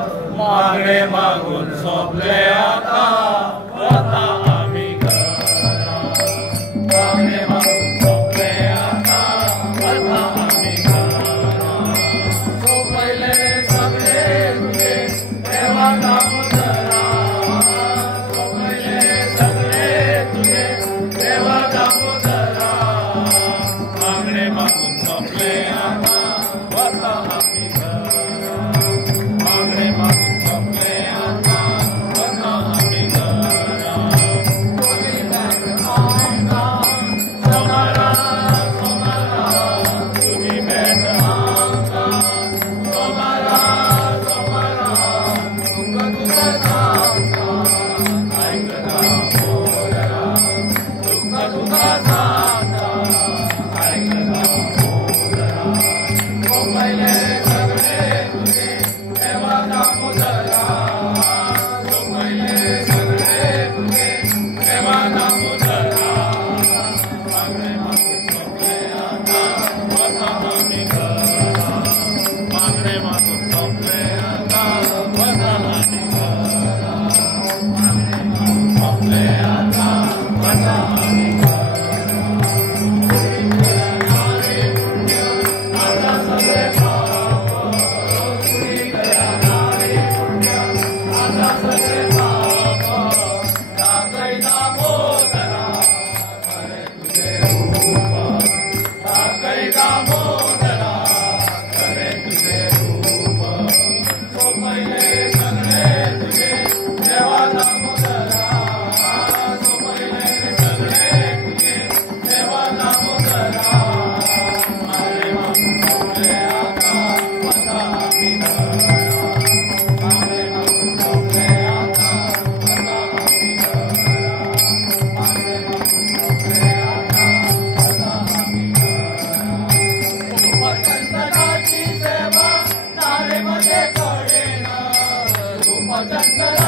मागणे मागून सोपले आता आम्ही घरा। मागणे मागून सोपले आता आम्ही घरा। सोपले सगळे तुझे देवा दामोदरा। सोपले सगळे तुझे देवा दामोदरा। मागणे मागून सोपले आता आम्ही घरा। मागणे मागून सोपले आता आम्ही घरा। कोणी भेट आमका सोमारा सोमारा। तुम्ही भेट आमका सोमारा सोमारा। दुःख तुझं सांगता ऐकता मोरया। दुःख तुझं सांगता ऐकता मोरया। सोपले सगळे तुझे देवा दामोदरा। सोपले सगळे तुझे देवा दामोदरा। मागणे मागून सोपले आता आम्ही घरा। मागणे मागून सोपले आता आम्ही घरा। मागणे मागून सोपले आता आम्ही घरा। करणारे पुण्य आता सगळे पाप। चोरी करणारे पुण्य आता सगळे पाप। टाकई दामोदरा करे तुझे रूप। टाकई दामोदरा करे तुझे रूप। सोपले सगळे तुझे देवा दामोदरा। सोपले सगळे तुझे देवा दामोदरा। मागणे मागून सोपले आता आम्ही घरा। मागणे मागून सोपले आता आम्ही घरा। मागणे मागून सोपले आता आम्ही घरा। रूपचंदनाची सेवा तारेमध्ये कळेना। रूपचंदना